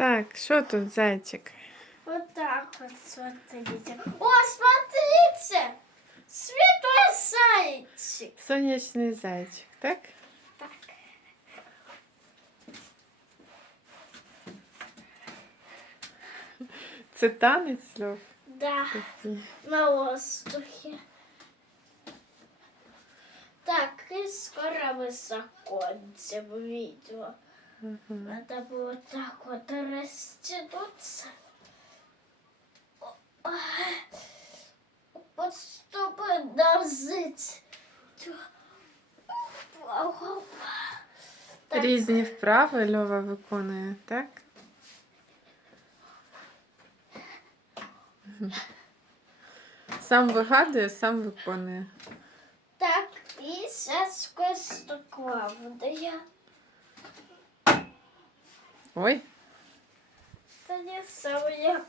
Так, що тут, зайчик? Вот так вот смотрите. О, смотрите! Святой зайчик. Сонячний зайчик, так? Так. Це танець, Льов? Да, такий. на воздухе. Так, и скоро мы закончим видео. Ага. Надо было так вот растянуться. Вот чтобы нажить. Так, Різні вправи Льова виконує, так? Сам вигадує, сам виконує. так, и сейчас кое-что главное. Ой, Это не самое я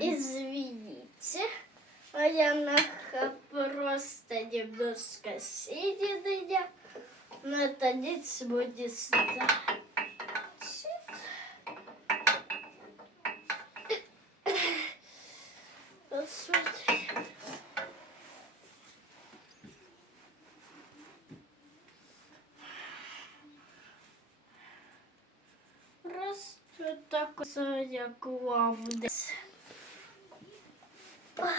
Извините. А я нога просто немножко синенная. Но это ничего не значит. Посмотри. Просто так самое главное. Самое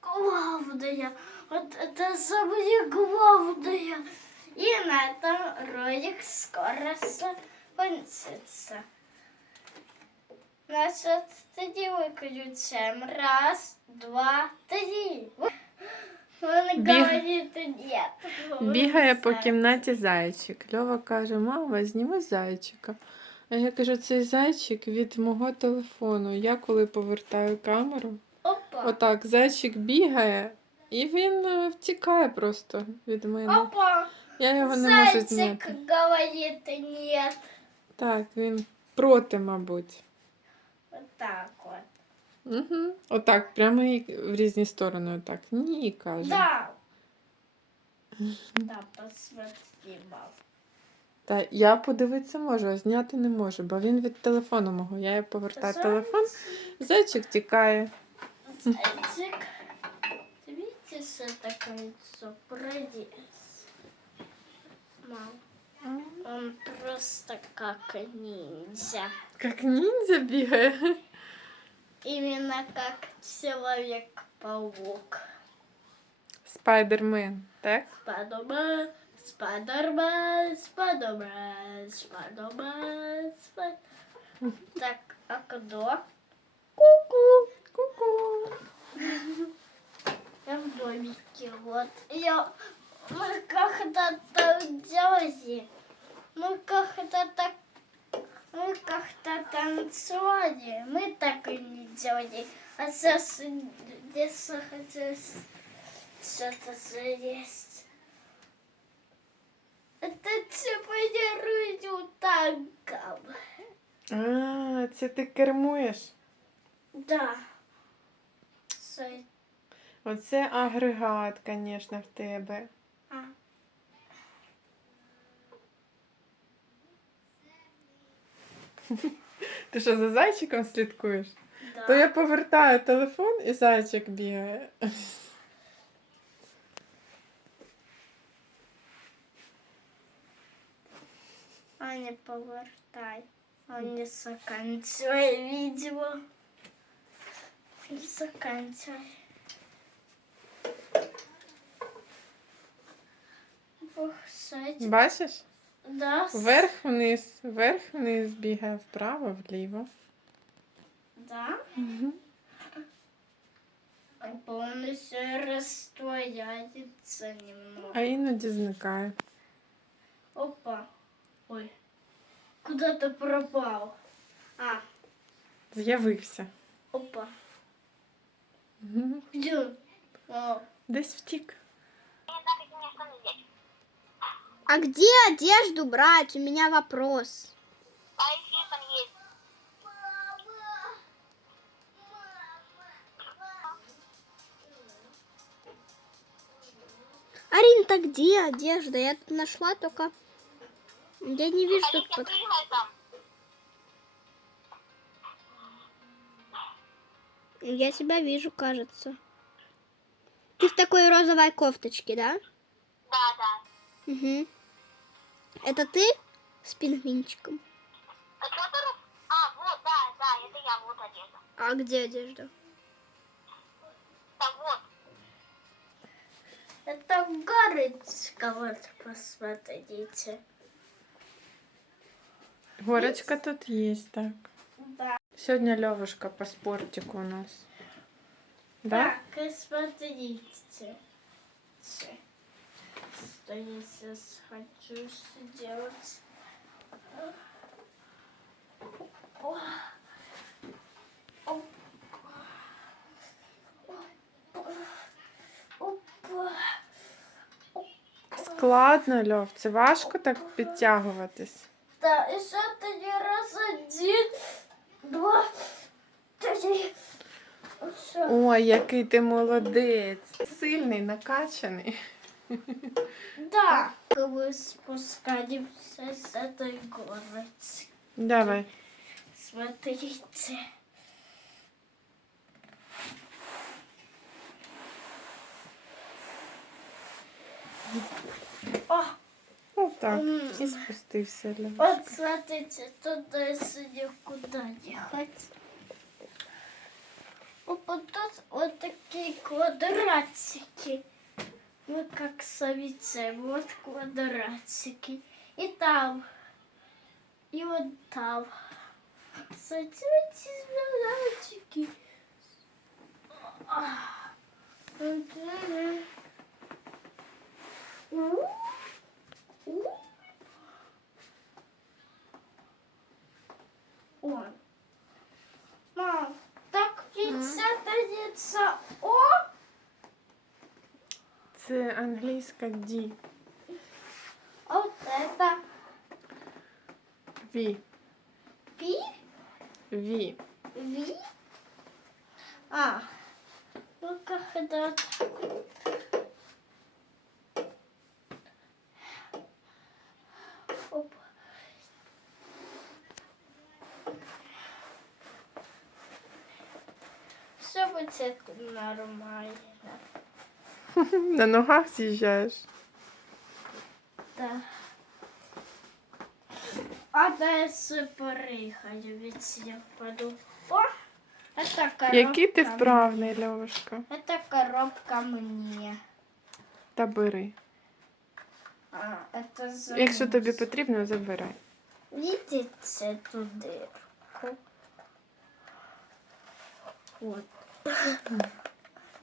главное. Вот это самое главное. И на этом ролик скоро закончится. Значит, тоді выключаем. Раз, два, три. Біг- бігає по кімнаті зайчик. Льова каже, мама, зніми зайчика. А я кажу, цей зайчик від мого телефону. Я коли повертаю камеру, Опа. отак зайчик бігає, і він е, втікає просто від мене. Опа. Я його не можу Зайчик зняти. говорит нет. Так, він проти, мабуть. Вот так вот. Угу. Отак, прямо і в різні сторони. Отак. Ні, каже. Да. Да, посмотри, мам. Та я подивитися можу, а зняти не можу, бо він від телефону мого. Я їй повертаю телефон, зайчик тікає. Зайчик. Видите, что это кольцо? Мам, он просто как ниндзя. Як ніндзя бігає. Именно как Человек-паук. Спайдермен, так? Спайдермен, Спайдермен, Спайдермен, Спайдермен, Спайдермен. Так, а кто? Ку-ку. Ку-ку. Я в домике, вот. Я... Мы когда-то делали. Мы как-то Мы как-то танцевали. Мы так и не делали. А сейчас мне захотелось что-то залезть. Это типа не рулю танком. А, це ти кермуєш. Да. Сой- Оце агрегат, звісно, в тебе. А. Ти що за зайчиком слідкуєш? Да. То я повертаю телефон і зайчик бігає. А не повертай. А не заканчивай видео. Не заканчивай. Ох, садик. Бачиш? Да, Вверх-вниз, вверх-вниз бігає вправо, вліво. Да. А Полностью растворяется немного. А іноді зникає. Опа. Ой. Куда ты пропал? А, З'явився. опа. Мгм. Где? О, Десь втік. А где одежду брать? У меня вопрос. Арин, так где одежда? Я тут нашла только Я не вижу тут под... Я себя вижу, кажется. Ты в такой розовой кофточке, да? Да, да. Угу. Это ты с пингвинчиком? А что ты... рас- А, вот, да, да, это я, вот одежда. А где одежда? Да, вот. Это горочка, вот посмотрите. Горочка тут є, так. Да. Сьогодні Льовушка по спортику у нас. Да? Так, и смотрите. Что я сейчас хочу сделать. О. Складно, Льов. Це важко так підтягуватись. Да, что ты не раз один, два, три. Ой, який ти молодець. Сильний, накачаний. Да. Мы спускаемся с этой горочки. Давай. Смотрите. О, Отак. М. І спустився Льов. вот смотрите, туда если никуда ехать. Вот тут вот такие квадратики. Ну, как совицы, вот квадратики. И там. И вот там. Смотрите, квадратики. У. Це англійська ді. Вот это Ві. пи, Ві. ви. А, ну так. Оп. Все будет нормально. На ногах з'їжджаєш. Да. А дальше порыхаю, ведь я впаду. О, это коробка. Який ти мне. вправний, Льовушка. Это коробка мне. Та бери. А, это за Якщо тобі мусор. потрібно, забирай. Видите эту дырку? Вот.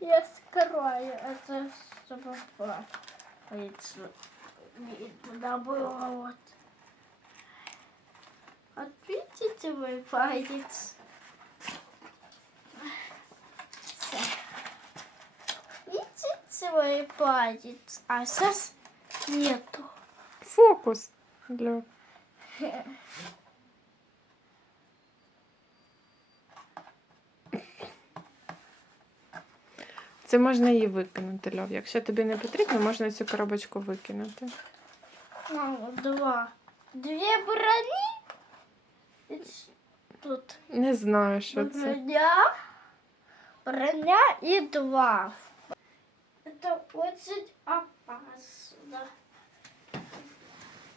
Я скрою это, чтобы видно было вот. Вот видите мой палец? Видите мой палец? А сейчас нету. Фокус. Льов. Це можна її викинути, Льов. Якщо тобі не потрібно, можна цю коробочку викинути. Мама, два. Две брони. И Тут Не знаю, що це. броня. Броня и два. Это очень опасно.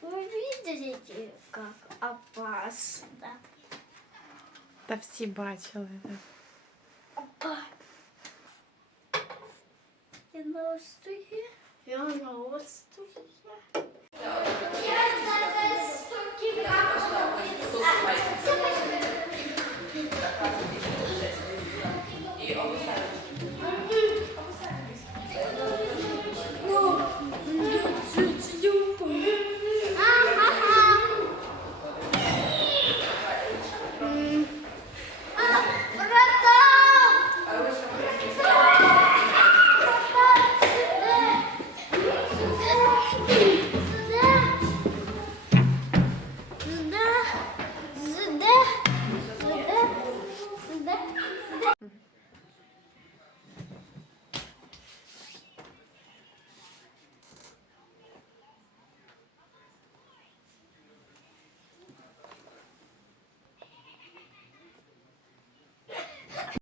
Вы видите, как опасно? Та всі бачили. да на острові. Я на острові. Я на стільки І обставини.